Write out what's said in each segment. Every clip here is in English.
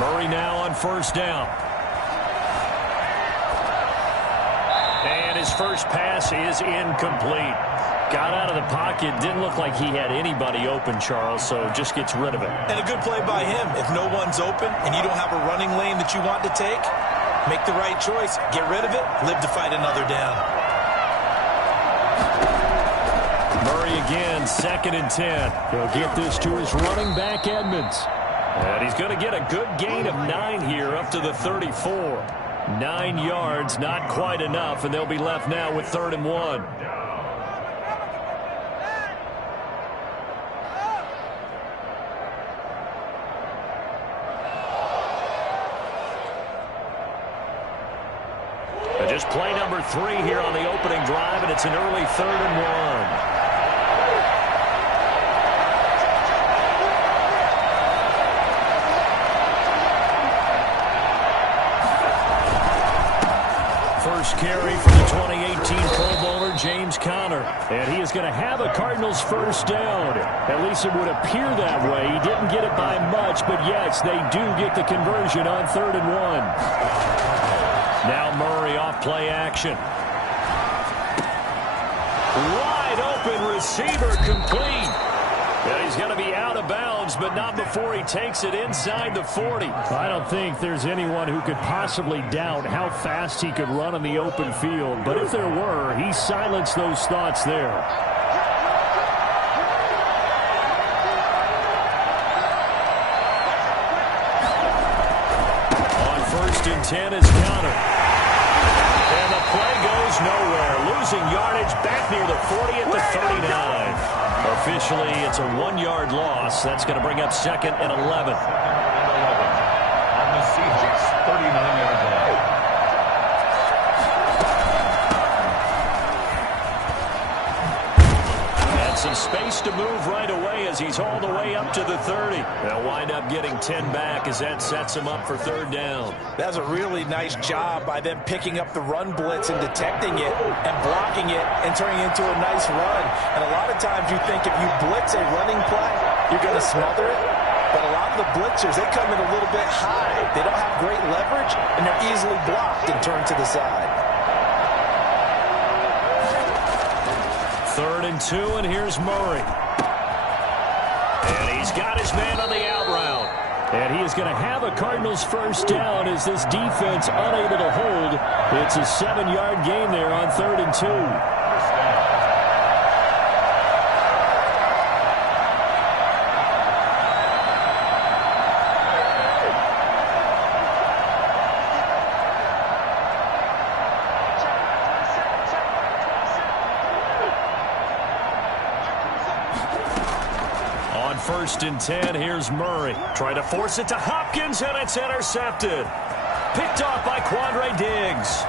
Murray now on first down. And his first pass is incomplete. Got out of the pocket. Didn't look like he had anybody open, Charles, so just gets rid of it. And a good play by him. If no one's open and you don't have a running lane that you want to take, make the right choice. Get rid of it. Live to fight another down. Murray again, 2nd and 10. He'll get this to his running back, Edmonds. And he's going to get a good gain of 9 here up to the 34. 9 yards, not quite enough, and they'll be left now with 3rd and 1. Just play number 3 here on the opening drive, and it's an early 3rd and 1. First carry for the 2018 Pro Bowler, James Conner. And he is going to have a Cardinals first down. At least it would appear that way. He didn't get it by much, but yes, they do get the conversion on 3rd and 1. Now Murray off play action. Wide open receiver complete. Yeah, he's going to be out of bounds, but not before he takes it inside the 40. I don't think there's anyone who could possibly doubt how fast he could run on the open field. But if there were, he silenced those thoughts there. On 1st and 10 is Conner. And the play goes nowhere. Losing yardage back near the 40 at the 39. Officially, it's a 1-yard loss. That's going to bring up 2nd and 11. On the Seahawks, 39-yard line. And some space to move right away as he's all the way up to the 30. They'll wind up getting 10 back as that sets him up for 3rd down. That's a really nice job by them picking up the run blitz and detecting it and blocking it and turning it into a nice run. And a lot of times you think if you blitz a running play, you're going to smother it. But a lot of the blitzers, they come in a little bit high. They don't have great leverage, and they're easily blocked and turned to the side. 3rd and 2, and here's Murray. And he's got his man on the out route. And he is going to have a Cardinals first down as this defense unable to hold. It's a 7-yard gain there on 3rd and 2. On 1st and 10, here's Murray. Trying to force it to Hopkins, and it's intercepted. Picked off by Quandre Diggs.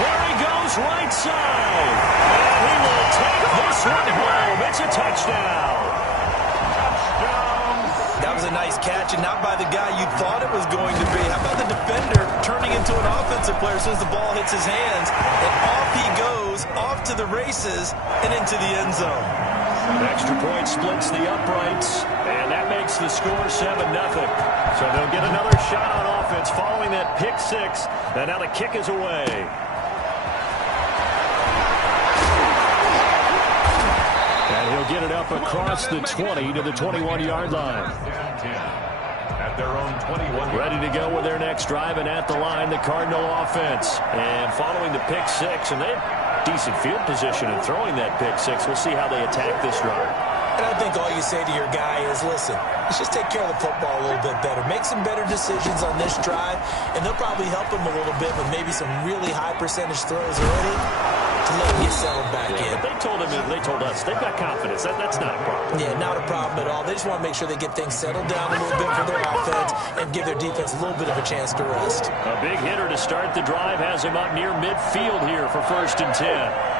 There he goes, right side. And he will take this one home. It's a touchdown. That was a nice catch, and not by the guy you thought it was going to be. How about the defender turning into an offensive player as soon as the ball hits his hands, and off he goes, off to the races, and into the end zone. An extra point splits the uprights, and that makes the score 7-0. So they'll get another shot on offense following that pick 6, and now the kick is away. And he'll get it up across the 20 to the 21-yard line. At their own 21. Ready to go with their next drive, and at the line, the Cardinal offense. And following the pick 6, and they have decent field position in throwing that pick 6. We'll see how they attack this drive. And I think all you say to your guy is, listen, let's just take care of the football a little bit better. Make some better decisions on this drive, and they'll probably help him a little bit with maybe some really high percentage throws early to let him get settled back in. But they told us they've got confidence. That's not a problem. Yeah, not a problem at all. They just want to make sure they get things settled down a little bit for their offense and give their defense a little bit of a chance to rest. A big hitter to start the drive has him up near midfield here for 1st and 10.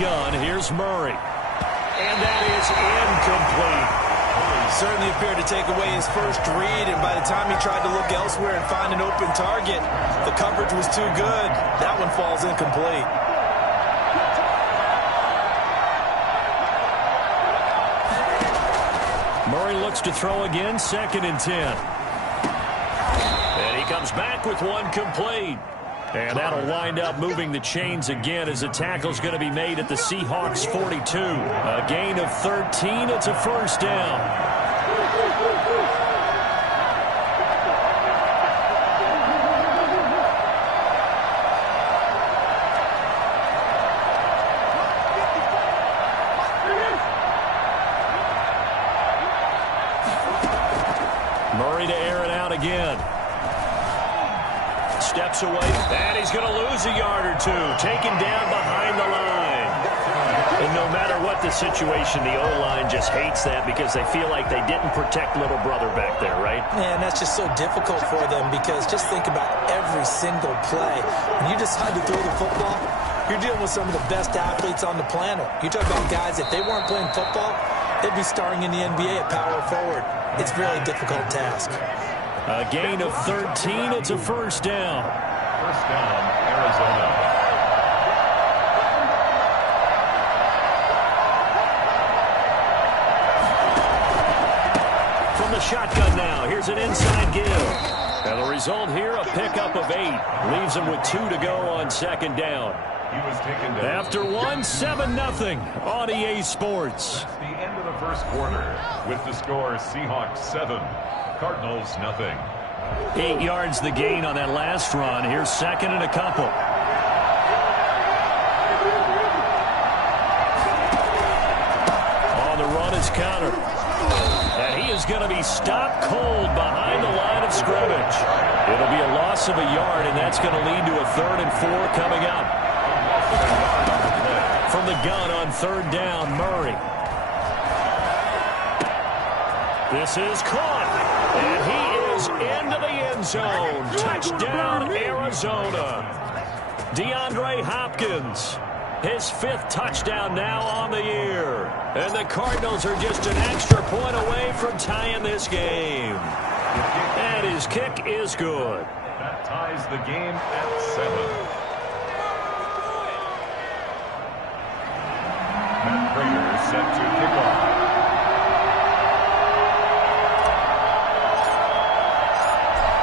Gun. Here's Murray. and that is incomplete. Certainly appeared to take away his first read, and by the time he tried to look elsewhere and find an open target, the coverage was too good. That one falls incomplete. Murray looks to throw again, 2nd and 10. And he comes back with one complete. And that'll wind up moving the chains again as the tackle's going to be made at the Seahawks 42. A gain of 13. It's a first down. Murray to air it out again. Steps away, and he's going to lose a yard or two. Taken down behind the line. And no matter what the situation, the O-line just hates that because they feel like they didn't protect little brother back there, right? Man, that's just so difficult for them because just think about every single play. When you decide to throw the football, you're dealing with some of the best athletes on the planet. You talk about guys, if they weren't playing football, they'd be starring in the NBA at power forward. It's a really difficult task. A gain of 13. It's a first down. First down, Arizona. From the shotgun now, here's an inside give. And the result here, a pickup of 8. Leaves him with 2 to go on 2nd down. He was taken down. After 1, 7-0 on EA Sports. That's the end of the first quarter. With the score, Seahawks 7, Cardinals nothing. 8 yards the gain on that last run. Here's 2nd and a couple. On the run is Counter. And he is going to be stopped cold behind the line of scrimmage. It'll be a loss of a yard, and that's going to lead to a 3rd and 4 coming up. From the gun on 3rd down, Murray. This is caught, and he is into the end zone. Touchdown, Arizona. DeAndre Hopkins, his 5th touchdown now on the year. And the Cardinals are just an extra point away from tying this game. And his kick is good. That ties the game at 7. Matt Prater set to kick off.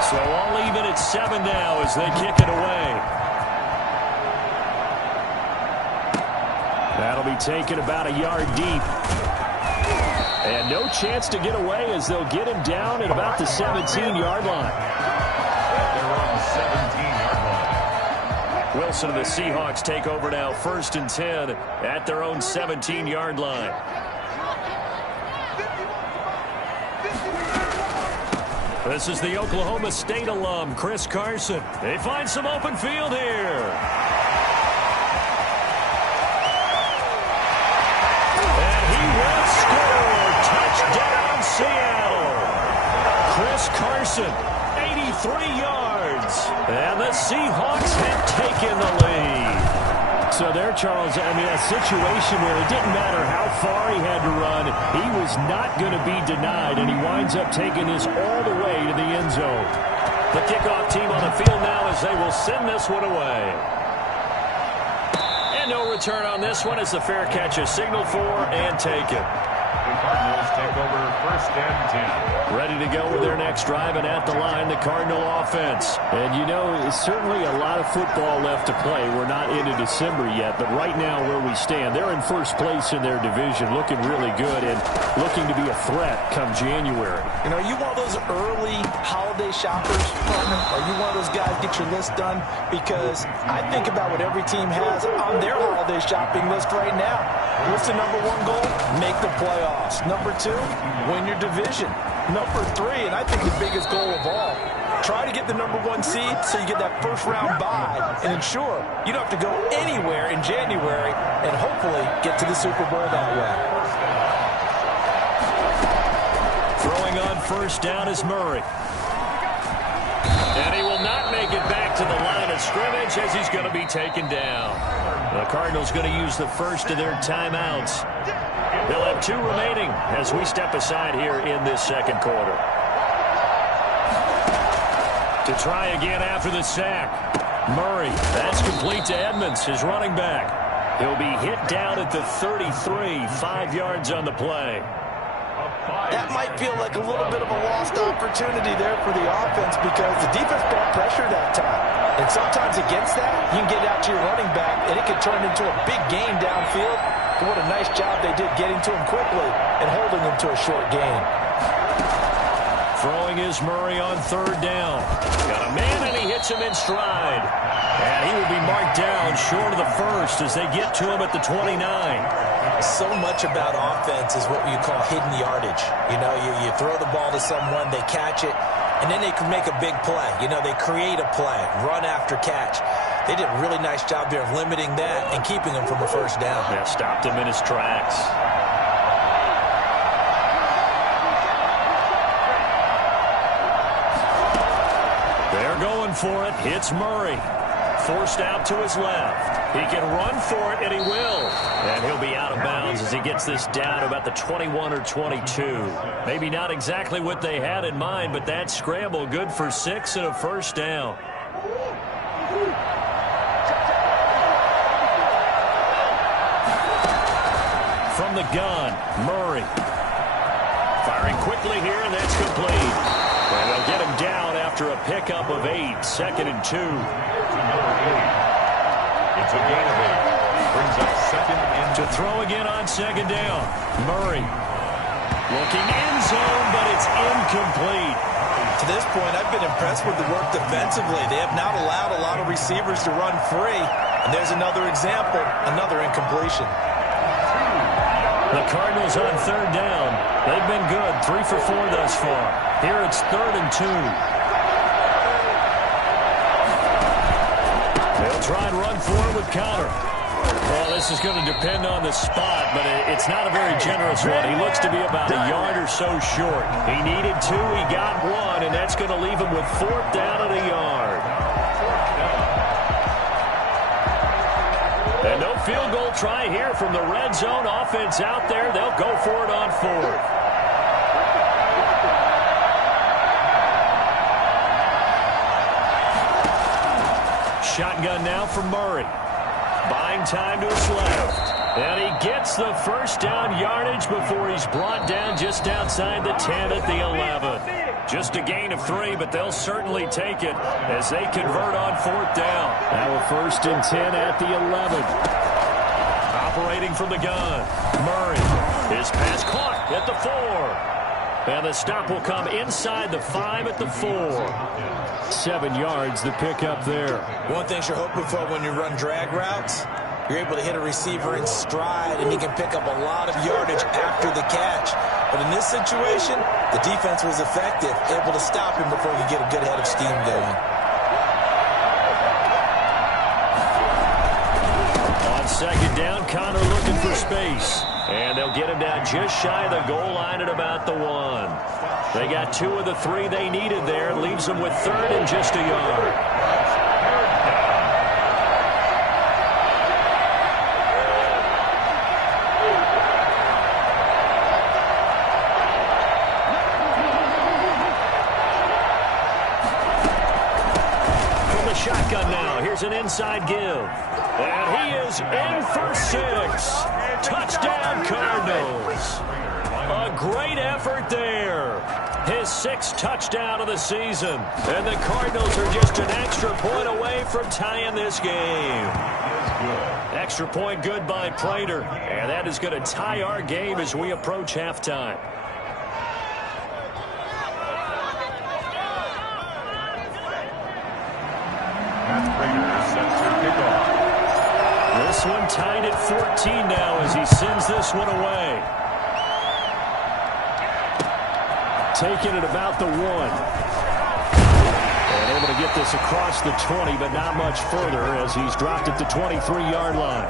So all even at 7 now as they kick it away. That'll be taken about a yard deep. And no chance to get away as they'll get him down at about the 17-yard line. They're on the 17-yard line. Wilson and the Seahawks take over now, 1st and 10 at their own 17-yard line. This is the Oklahoma State alum, Chris Carson. They find some open field here. And he will score. Touchdown, Seattle. Chris Carson, 83 yards. And the Seahawks have taken the lead. So there, Charles, I mean, a situation where it didn't matter how far he had to run, he was not going to be denied, and he winds up taking this all the way to the end zone. The kickoff team on the field now as they will send this one away. And no return on this one as the fair catch is signaled for and taken. The Cardinals take over 1st and 10. Ready to go with their next drive, and at the line, the Cardinal offense. And you know, it's certainly a lot of football left to play. We're not into December yet, but right now where we stand, they're in 1st place in their division, looking really good and looking to be a threat come January. You know, you one of those early holiday shoppers, partner? Are you one of those guys get your list done? Because I think about what every team has on their holiday shopping list right now. What's the number 1 goal? Make the playoffs. Number 2, win your division. Number 3, and I think the biggest goal of all, try to get the number 1 seed so you get that 1st round bye and ensure you don't have to go anywhere in January and hopefully get to the Super Bowl that way. Throwing on 1st down is Murray. And he will not make it back to the line of scrimmage as he's going to be taken down. The Cardinals going to use the first of their timeouts. They'll have 2 remaining as we step aside here in this second quarter. To try again after the sack. Murray, that's complete to Edmonds, his running back. He'll be hit down at the 33, 5 yards on the play. That might feel like a little bit of a lost opportunity there for the offense because the defense brought pressure that time. And sometimes against that, you can get out to your running back, and it can turn into a big gain downfield. But what a nice job they did getting to him quickly and holding him to a short gain. Throwing is Murray on 3rd down. Got a man, and he hits him in stride. And he will be marked down short of the first as they get to him at the 29. So much about offense is what you call hidden yardage. You know, you throw the ball to someone, they catch it, and then they can make a big play. You know, they create a play, run after catch. They did a really nice job there of limiting that and keeping him from a first down. Yeah, stopped him in his tracks. They're going for it. Hits Murray. Forced out to his left. He can run for it, and he will. And he'll be out of bounds as he gets this down about the 21 or 22. Maybe not exactly what they had in mind, but that scramble good for 6 and a first down. From the gun, Murray. Firing quickly here, and that's complete. And they'll get him down after a pickup of 8, 2nd and 2. It's a gain of 8. Brings up 2nd and 2. To throw again on 2nd down. Murray. Looking end zone, but it's incomplete. To this point, I've been impressed with the work defensively. They have not allowed a lot of receivers to run free. And there's another example, another incompletion. The Cardinals on 3rd down. They've been good, 3 for 4 thus far. Here it's 3rd and 2. They'll try and run for it with Conner. Well, this is going to depend on the spot, but it's not a very generous one. He looks to be about a yard or so short. He needed 2, he got 1, and that's going to leave him with 4th down and a yard. And no field goal try here from the red zone offense out there. They'll go for it on 4th. Shotgun now from Murray. Buying time to his left. And he gets the first down yardage before he's brought down just outside the 10 at the 11. Just a gain of 3, but they'll certainly take it as they convert on 4th down. Now a 1st and 10 at the 11. Operating from the gun. Murray. His pass caught at the 4. And the stop will come inside the 5 at the 4. 7 yards, the pickup there. One thing you're hoping for when you run drag routes, you're able to hit a receiver in stride, and he can pick up a lot of yardage after the catch. But in this situation, the defense was effective, able to stop him before he could get a good head of steam going. On 2nd down, Conner looking for space. And they'll get him down just shy of the goal line at about the 1. They got 2 of the 3 they needed there. Leaves them with 3rd and just a yard. From the shotgun now, here's an inside give. And he is in for 6. Touchdown, Cardinals. A great effort there. His 6th touchdown of the season. And the Cardinals are just an extra point away from tying this game. Extra point good by Prater. And that is going to tie our game as we approach halftime. This one tied at 14 now as he sends this one away. Taking it about the 1. And able to get this across the 20, but not much further as he's dropped at the 23-yard line.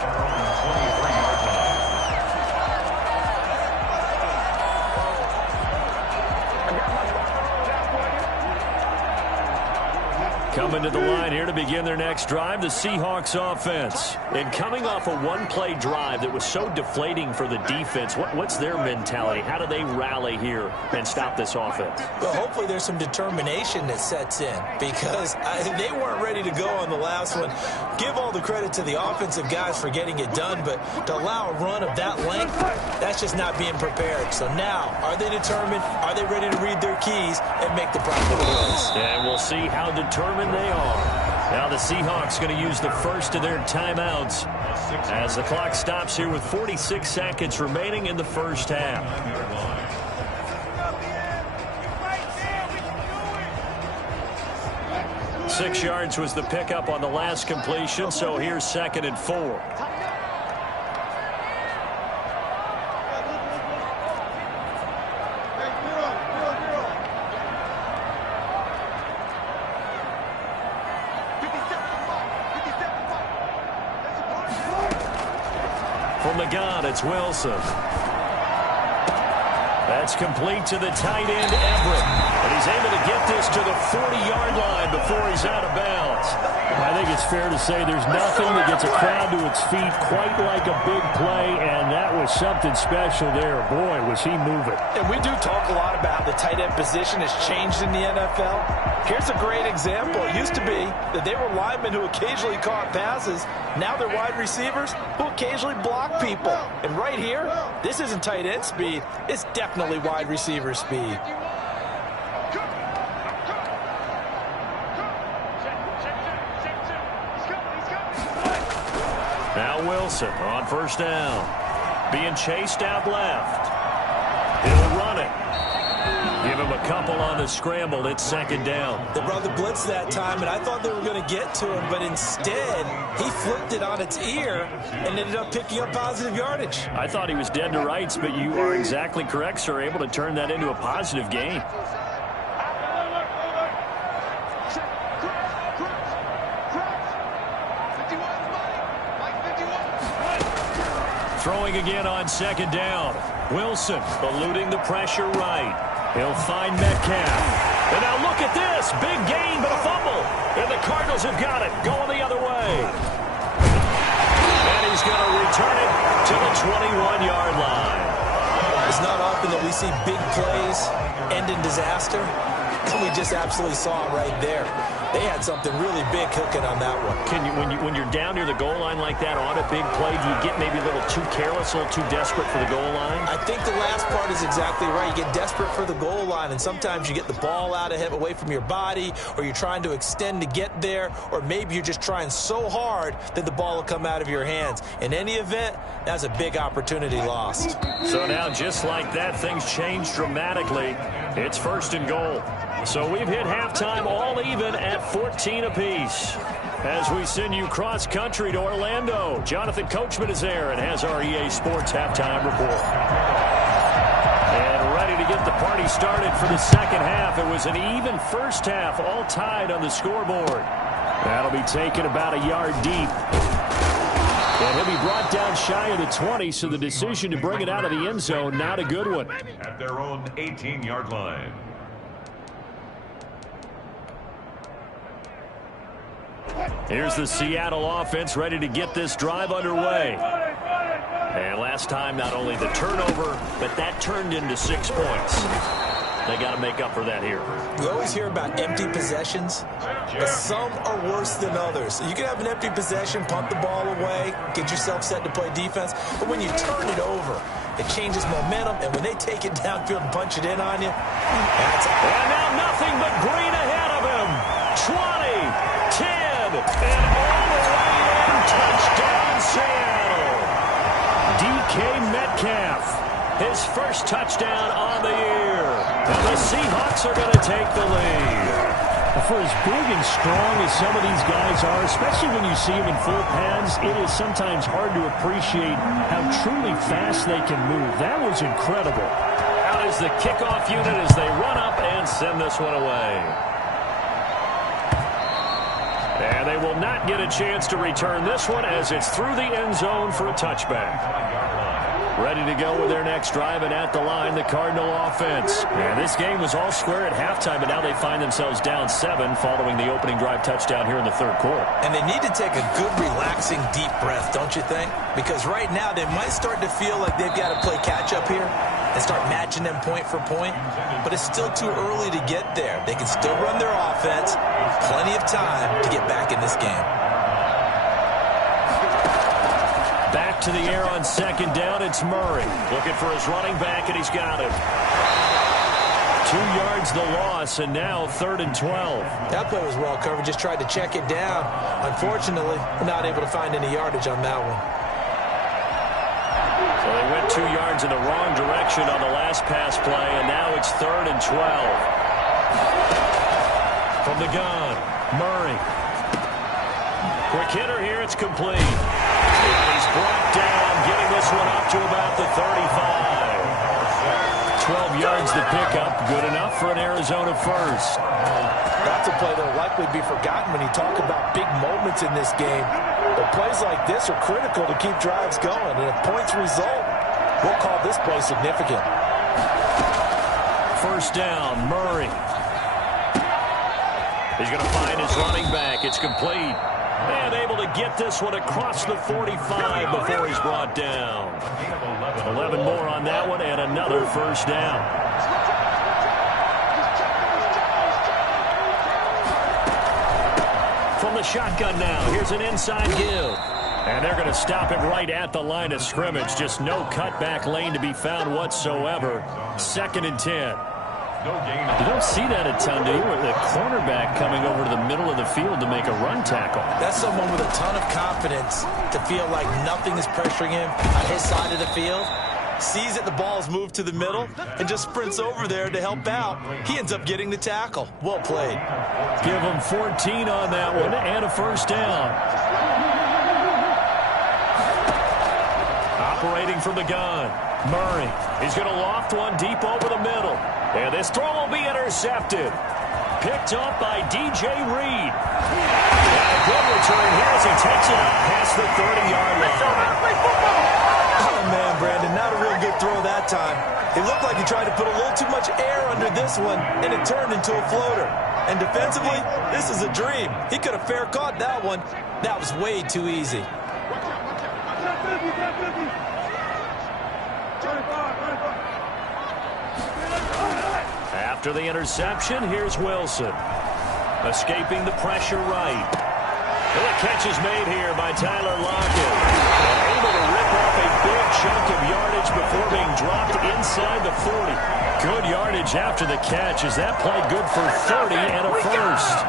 Coming to the line here to begin their next drive, the Seahawks offense. And coming off a one-play drive that was so deflating for the defense, what's their mentality? How do they rally here and stop this offense? Well, hopefully there's some determination that sets in because they weren't ready to go on the last one. Give all the credit to the offensive guys for getting it done, but to allow a run of that length, that's just not being prepared. So now, are they determined? Are they ready to read their keys and make the proper plays? And we'll see how determined they are. Now the Seahawks going to use the first of their timeouts as the clock stops here with 46 seconds remaining in the first half. 6 yards was the pickup on the last completion, so here's 2nd and 4. From the gun, it's Wilson. That's complete to the tight end, Everett. And he's able to get this to the 40-yard line before he's out of bounds. I think it's fair to say there's nothing that gets a crowd to its feet quite like a big play, and that was something special there. Boy, was he moving. And we do talk a lot about the tight end position has changed in the NFL. Here's a great example. It used to be that they were linemen who occasionally caught passes. Now they're wide receivers who occasionally block people. And right here, this isn't tight end speed. It's definitely wide receiver speed. Now Wilson on first down. Being chased out left. He'll run it. Give him a couple on the scramble. It's 2nd down. They brought the blitz that time, and I thought they were going to get to him, but instead he flipped it on its ear and ended up picking up positive yardage. I thought he was dead to rights, but you are exactly correct, sir. Able to turn that into a positive gain. Throwing again on 2nd down. Wilson eluding the pressure right. He'll find Metcalf. And now look at this. Big gain, but a fumble. And the Cardinals have got it. Going the other way. And he's going to return it to the 21-yard line. It's not often that we see big plays end in disaster. And we just absolutely saw it right there. They had something really big cooking on that one. Can you, when you're down near the goal line like that on a big play, do you get maybe a little too careless, a little too desperate for the goal line? I think the last part is exactly right. You get desperate for the goal line, and sometimes you get the ball out ahead, away from your body, or you're trying to extend to get there, or maybe you're just trying so hard that the ball will come out of your hands. In any event, that's a big opportunity lost. So now, just like that, things change dramatically. It's 1st and goal. So we've hit halftime all even at 14 apiece. As we send you cross-country to Orlando, Jonathan Coachman is there and has our EA Sports halftime report. And ready to get the party started for the 2nd half. It was an even first half, all tied on the scoreboard. That'll be taken about a yard deep. And he'll be brought down shy of the 20, so the decision to bring it out of the end zone, not a good one. At their own 18-yard line. Here's the Seattle offense ready to get this drive underway. And last time, not only the turnover, but that turned into 6 points. They got to make up for that here. We always hear about empty possessions, but some are worse than others. You can have an empty possession, pump the ball away, get yourself set to play defense, but when you turn it over, it changes momentum, and when they take it downfield and punch it in on you, that's it. And now nothing but green ahead of him. 20, 10, and all the way in. Touchdown, Seattle. DK Metcalf. His first touchdown on the year. And the Seahawks are going to take the lead. For as big and strong as some of these guys are, especially when you see them in full pads, it is sometimes hard to appreciate how truly fast they can move. That was incredible. Out is the kickoff unit as they run up and send this one away. And they will not get a chance to return this one as it's through the end zone for a touchback. Ready to go with their next drive, and at the line, the Cardinal offense. And this game was all square at halftime, but now they find themselves down 7 following the opening drive touchdown here in the third quarter. And they need to take a good, relaxing, deep breath, don't you think? Because right now they might start to feel like they've got to play catch-up here and start matching them point for point. But it's still too early to get there. They can still run their offense. Plenty of time to get back in this game. Back to the air on second down, it's Murray. Looking for his running back, and he's got him. 2 yards the loss, and now 3rd and 12. That play was well covered, just tried to check it down. Unfortunately, not able to find any yardage on that one. So they went 2 yards in the wrong direction on the last pass play, and now it's 3rd and 12. From the gun, Murray. Quick hitter here, it's complete. He's brought down, getting this one up to about the 35. 12 yards to pick up, good enough for an Arizona first. That's a play that will likely be forgotten when you talk about big moments in this game. But plays like this are critical to keep drives going, and if points result, we'll call this play significant. First down, Murray. He's going to find his running back. It's complete. And able to get this one across the 45 before he's brought down. 11 more on that one, and another first down. From the shotgun now, here's an inside give. And they're going to stop it right at the line of scrimmage. Just no cutback lane to be found whatsoever. 2nd and 10. You don't see that a ton, do you? The cornerback coming over to the middle of the field to make a run tackle. That's someone with a ton of confidence to feel like nothing is pressuring him on his side of the field. Sees that the ball is moved to the middle and just sprints over there to help out. He ends up getting the tackle. Well played. Give him 14 on that one and a first down. Operating from the gun, Murray. He's going to loft one deep over the middle. And this throw will be intercepted. Picked up by DJ Reed. And a good return here as he takes it up past the 30-yard line. Oh, man, Brandon, not a real good throw that time. It looked like he tried to put a little too much air under this one, and it turned into a floater. And defensively, this is a dream. He could have fair caught that one. That was way too easy. After the interception, here's Wilson. Escaping the pressure right. And the catch is made here by Tyler Lockett. Able to rip off a big chunk of yardage before being dropped inside the 40. Good yardage after the catch as that play good for 30 and a first.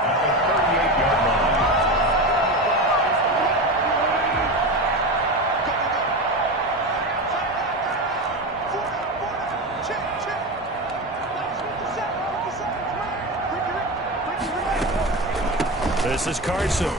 This is Carson.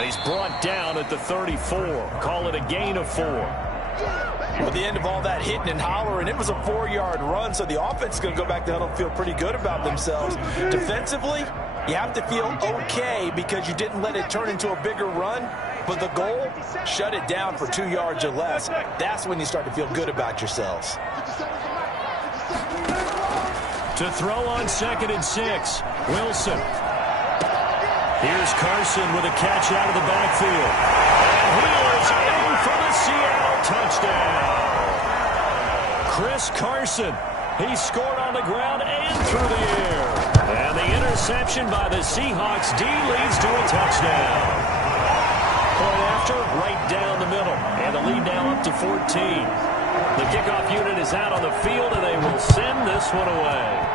He's brought down at the 34. Call it a gain of 4. At the end of all that hitting and hollering, it was a 4-yard run, so the offense is going to go back to huddle and feel pretty good about themselves. Defensively, you have to feel okay because you didn't let it turn into a bigger run, but the goal, shut it down for 2 yards or less. That's when you start to feel good about yourselves. To throw on 2nd and 6, Wilson. Here's Carson with a catch out of the backfield. And he is in for the Seattle touchdown. Chris Carson. He scored on the ground and through the air. And the interception by the Seahawks D leads to a touchdown. Point after, right down the middle. And the lead now up to 14. The kickoff unit is out on the field, and they will send this one away.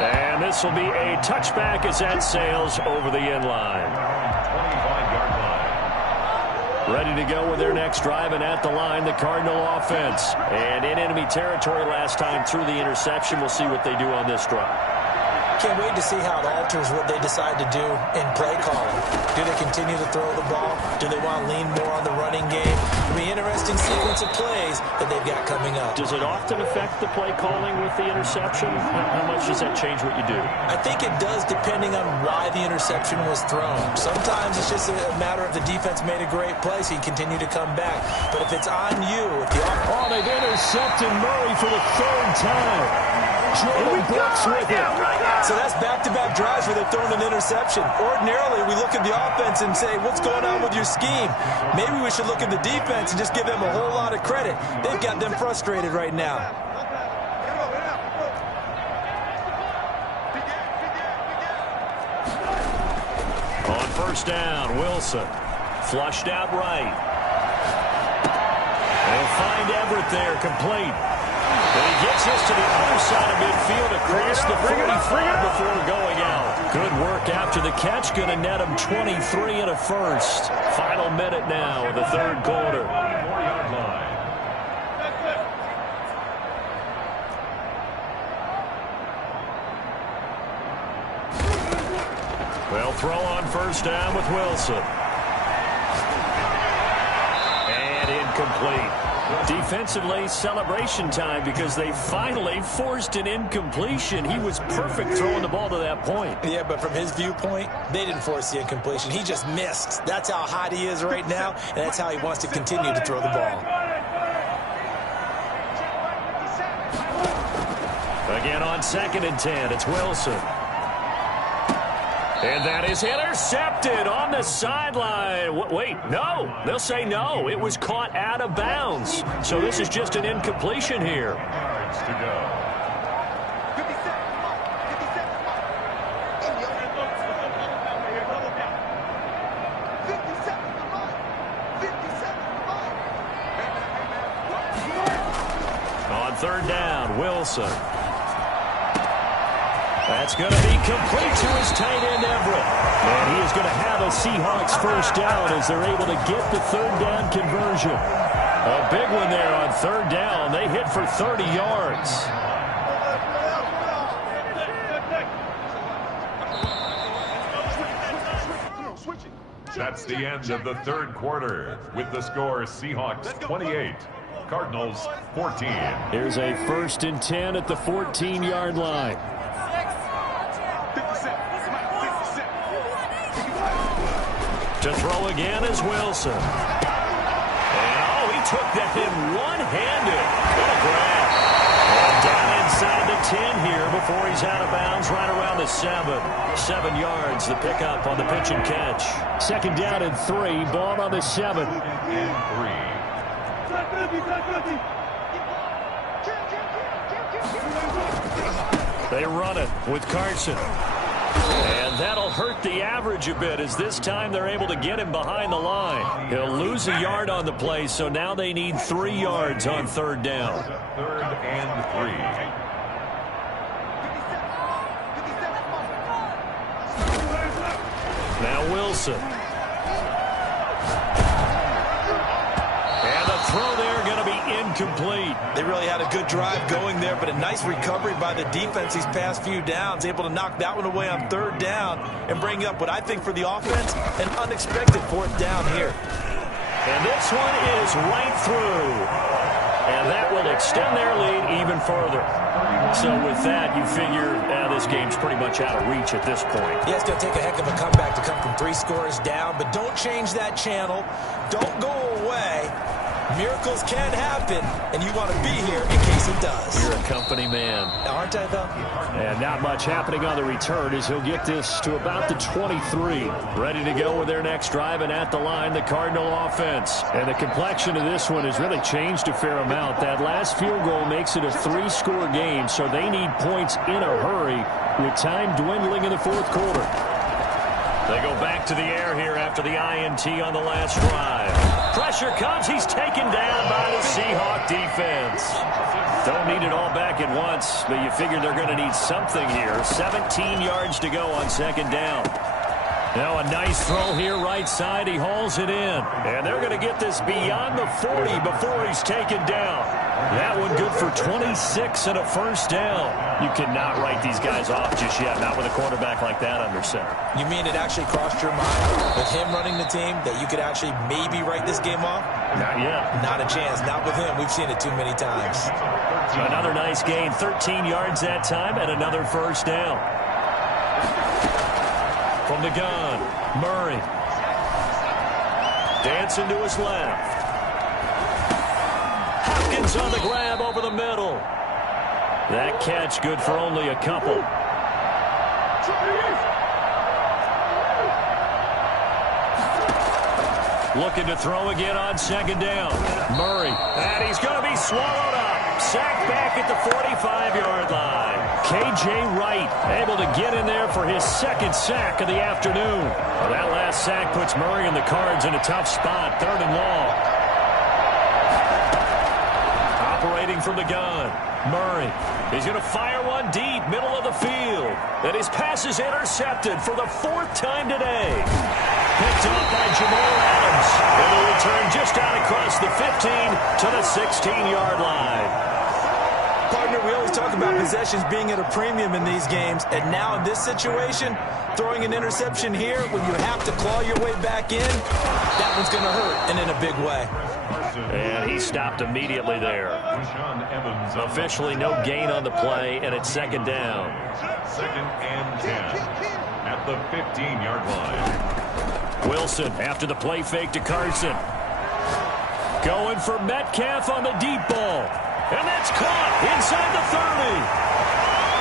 And this will be a touchback as that sails over the end line. 25-yard line. Ready to go with their next drive, and at the line, the Cardinal offense. And in enemy territory last time through the interception. We'll see what they do on this drive. can't wait to see how it alters what they decide to do in play calling. Do they continue to throw the ball? Do they want to lean more on the running game? It'll be an interesting sequence of plays that they've got coming up. Does it often affect the play calling with the interception? How much does that change what you do? I think it does depending on why the interception was thrown. Sometimes it's just a matter of the defense made a great play, so you continue to come back. But if it's on you, if the they've intercepted Murray for the third time. Jordan Brooks with it. So that's back-to-back drives where they've thrown an interception. Ordinarily, we look at the offense and say, what's going on with your scheme? Maybe we should look at the defense and just give them a whole lot of credit. They've got them frustrated right now. On first down, Wilson. Flushed out right. They'll find Everett there, complete. But he gets this to the other side of midfield across the 45 before going out. Good work after the catch. Going to net him 23 and a first. Final minute now of the third quarter. They'll throw on first down with Wilson. And incomplete. Defensively, celebration time because they finally forced an incompletion. He was perfect throwing the ball to that point. Yeah, but from his viewpoint, they didn't force the incompletion. He just missed. That's how hot he is right now, and that's how he wants to continue to throw the ball. Again on 2nd and 10, it's Wilson. And that is intercepted on the sideline. Wait, no. They'll say no. It was caught out of bounds. So this is just an incompletion here. Yards to go. On third down, Wilson. That's going to be complete to his tight end, Everett. And he is going to have a Seahawks first down as they're able to get the third down conversion. A big one there on third down. They hit for 30 yards. That's the end of the third quarter with the score Seahawks 28, Cardinals 14. Here's a 1st and 10 at the 14-yard line. To throw again is Wilson. And, he took that in one-handed. What a grab. And down inside the 10 here before he's out of bounds, right around the 7. 7 yards, the pickup on the pitch and catch. 2nd down and 3, ball on the 7. And 3. They run it with Carson. And that'll hurt the average a bit as this time they're able to get him behind the line. He'll lose a yard on the play, so now they need 3 yards on third down. 3rd and 3. Now Wilson. And the throw there going to be incomplete. They really had a good drive going there, but a nice recovery by the defense these past few downs, able to knock that one away on third down and bring up what I think for the offense, an unexpected 4th down here. And this one is right through. And that will extend their lead even further. So with that, you figure this game's pretty much out of reach at this point. Yeah, it's going to take a heck of a comeback to come from 3 scores down, but don't change that channel. Don't go away. Miracles can happen, and you want to be here in case it does. You're a company man. Aren't I, though? And not much happening on the return as he'll get this to about the 23. Ready to go with their next drive, and at the line, the Cardinal offense. And the complexion of this one has really changed a fair amount. That last field goal makes it a 3-score game, so they need points in a hurry with time dwindling in the 4th quarter. They go back to the air here after the INT on the last drive. Pressure comes. He's taken down by the Seahawk defense. Don't need it all back at once, but you figure they're going to need something here. 17 yards to go on 2nd down. Now a nice throw here right side. He hauls it in. And they're going to get this beyond the 40 before he's taken down. That one good for 26 and a first down. You cannot write these guys off just yet, not with a quarterback like that under center. You mean it actually crossed your mind with him running the team that you could actually maybe write this game off? Not yet. Not a chance. Not with him. We've seen it too many times. Another nice gain, 13 yards that time, and another first down. From the gun, Murray. Dancing to his left. Hopkins on the grab over the middle. That catch good for only a couple. Looking to throw again on second down. Murray. And he's going to be swallowed up. Sacked back at the 45-yard line. K.J. Wright able to get in there for his second sack of the afternoon. Well, that last sack puts Murray and the Cards in a tough spot. 3rd and long. Operating from the gun. Murray. He's going to fire one deep, middle of the field. And his pass is intercepted for the 4th time today. Picked off by Jamal Adams. And will return just out across the 15 to the 16-yard line. Partner, we always talk about possessions being at a premium in these games. And now in this situation, throwing an interception here when you have to claw your way back in, that one's going to hurt, and in a big way. And he stopped immediately there. Officially no gain on the play, and it's second down. 2nd and 10 at the 15-yard line. Wilson after the play fake to Carson. Going for Metcalf on the deep ball. And that's caught inside the 30.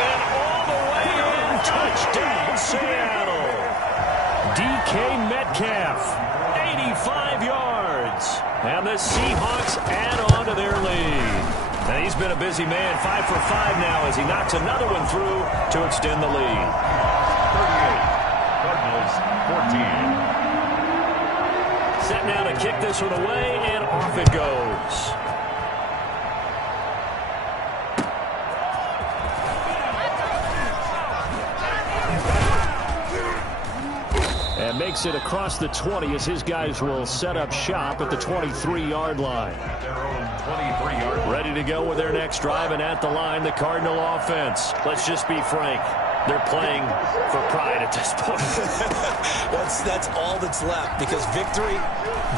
And all the way in, touchdown Seattle. DK Metcalf, 85 yards. And the Seahawks add on to their lead. And he's been a busy man, 5 for 5 now as he knocks another one through to extend the lead. 38, Cardinals 14. Set now to kick this one away, and off it goes. And makes it across the 20 as his guys will set up shop at the 23-yard line. Their own 23-yard line. Ready to go with their next drive, and at the line, the Cardinal offense. Let's just be frank. They're playing for pride at this point. That's all that's left, because victory,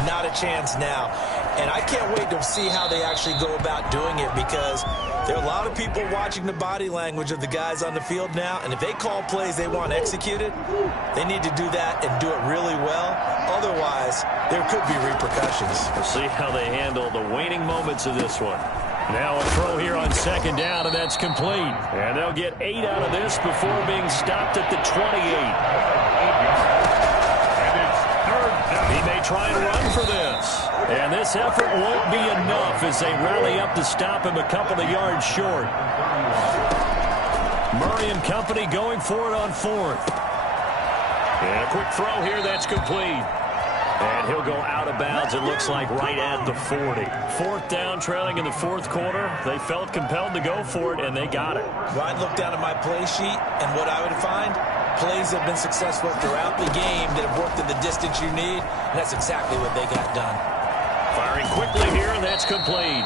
not a chance now. And I can't wait to see how they actually go about doing it, because there are a lot of people watching the body language of the guys on the field now, and if they call plays they want executed, they need to do that and do it really well. Otherwise, there could be repercussions. We'll see how they handle the waning moments of this one. Now a throw here on second down, and that's complete. And they'll get 8 out of this before being stopped at the 28. And it's 3rd down. He may try and run for this. And this effort won't be enough as they rally up to stop him a couple of yards short. Murray and company going for it on 4th. And a quick throw here, that's complete. And he'll go out of bounds, it looks like, right at the 40. 4th down, trailing in the 4th quarter. They felt compelled to go for it, and they got it. Well, I'd look down at my play sheet, and what I would find, plays have been successful throughout the game that have worked at the distance you need, and that's exactly what they got done. Firing quickly here, and that's complete.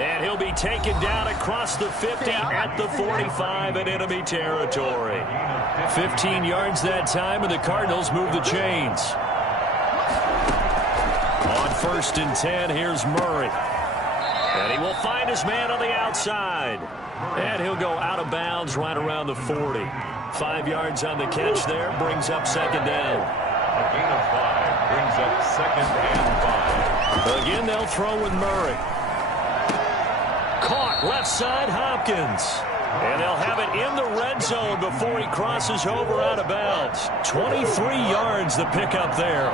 And he'll be taken down across the 50 at the 45 in enemy territory. 15 yards that time, and the Cardinals move the chains. On 1st and 10, here's Murray. And he will find his man on the outside. And he'll go out of bounds right around the 40. 5 yards on the catch there, brings up second down. A gain of 5 brings up 2nd and 5. Again, they'll throw with Murray. Caught left side, Hopkins. And they'll have it in the red zone before he crosses over out of bounds. 23 yards the pickup there.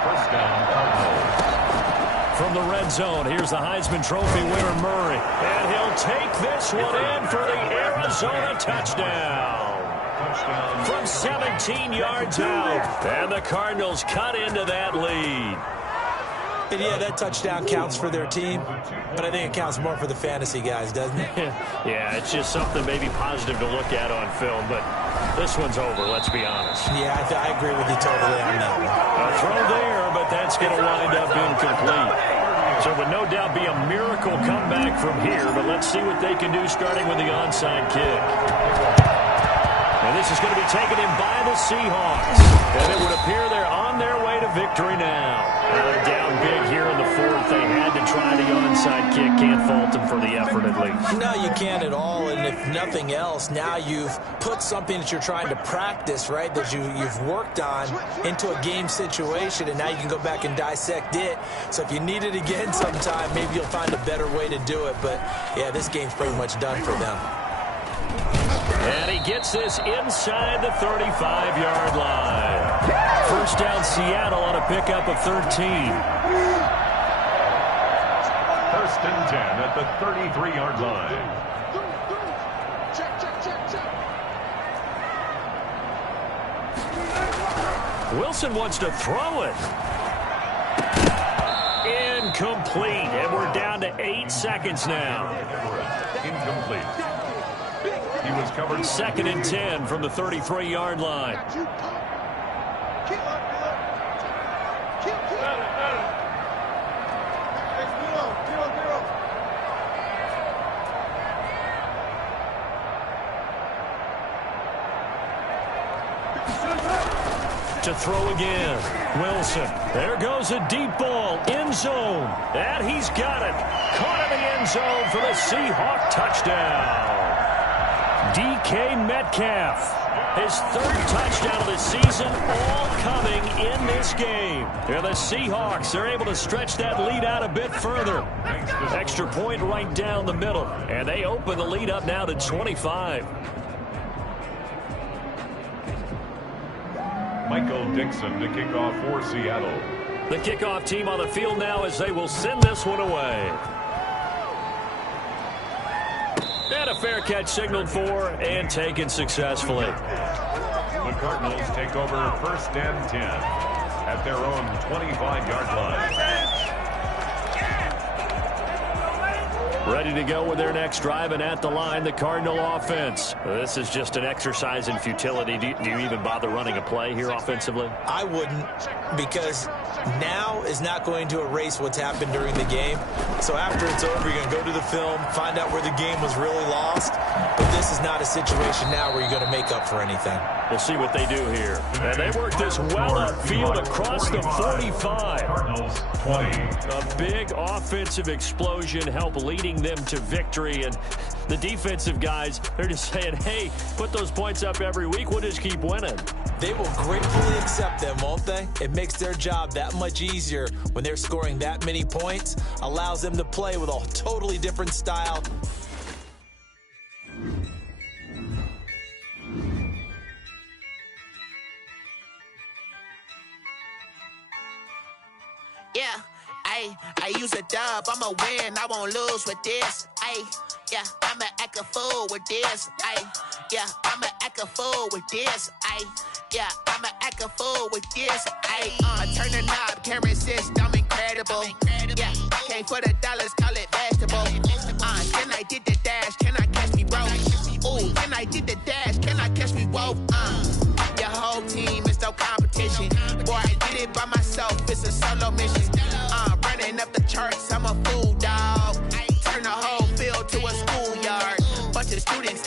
1st down, Cardinals. From the red zone, here's the Heisman Trophy winner, Murray. And he'll take this one in for the Arizona touchdown. From 17 yards out. And the Cardinals cut into that lead. And yeah, that touchdown counts for their team, but I think it counts more for the fantasy guys, doesn't it? Yeah, it's just something maybe positive to look at on film, but This one's over, let's be honest. Yeah, I agree with you totally on that one. A throw there, but that's going to wind up incomplete. So it would no doubt be a miracle comeback from here, but let's see what they can do starting with the onside kick. And this is going to be taken in by the Seahawks. And it would appear they're on their way to victory now. They're down big here in the fourth. They had to try the onside kick. Can't fault them for the effort at least. No, you can't at all. And if nothing else, now you've put something that you're trying to practice, right, that you've worked on into a game situation, and now you can go back and dissect it. So if you need it again sometime, maybe you'll find a better way to do it. But, yeah, this game's pretty much done for them. And he gets this inside the 35-yard line. First down, Seattle on a pickup of 13. First and 10 at the 33-yard line. Wilson wants to throw it. Incomplete. And we're down to 8 seconds now. Incomplete. He was covered. Second and 10 from the 33-yard line. To throw again. Wilson. There goes a deep ball. End zone. And he's got it. Caught in the end zone for the Seahawk touchdown. DK Metcalf. His third touchdown of the season, all coming in this game. And the Seahawks are able to stretch that lead out a bit further. Extra point right down the middle. And they open the lead up now to 25. Michael Dixon to kick off for Seattle. The kickoff team on the field now as they will send this one away. And a fair catch signaled for and taken successfully. The Cardinals take over first and 10 at their own 25-yard line. Ready to go with their next drive, and at the line, the Cardinal offense. This is just an exercise in futility. Do you even bother running a play here offensively? I wouldn't, because now is not going to erase what's happened during the game. So after it's over, you're going to go to the film, find out where the game was really lost. But this is not a situation now where you're going to make up for anything. We'll see what they do here. And they work this well upfield across the 45. Cardinals 20. A big offensive explosion help leading them to victory. And the defensive guys, they're just saying, hey, put those points up every week. We'll just keep winning. They will gratefully accept them, won't they? It makes their job that much easier when they're scoring that many points. Allows them to play with a totally different style. Yeah, I use a dub, I'ma win, I won't lose with this. Yeah, I'ma act a fool with this. Yeah, I'ma act a fool with this. Yeah, I'ma act a fool with this. I turn the knob, can't resist, I'm incredible. Yeah, came for the dollars, call it vegetable. Can I did the dash, can I catch me broke? Ooh, can I did the dash, can I catch me woke? Your whole team is no competition. Boy, I did it by myself, it's a solo mission. Running up the charts, I'm a fool, dog. Turn the whole field to a schoolyard. Bunch of students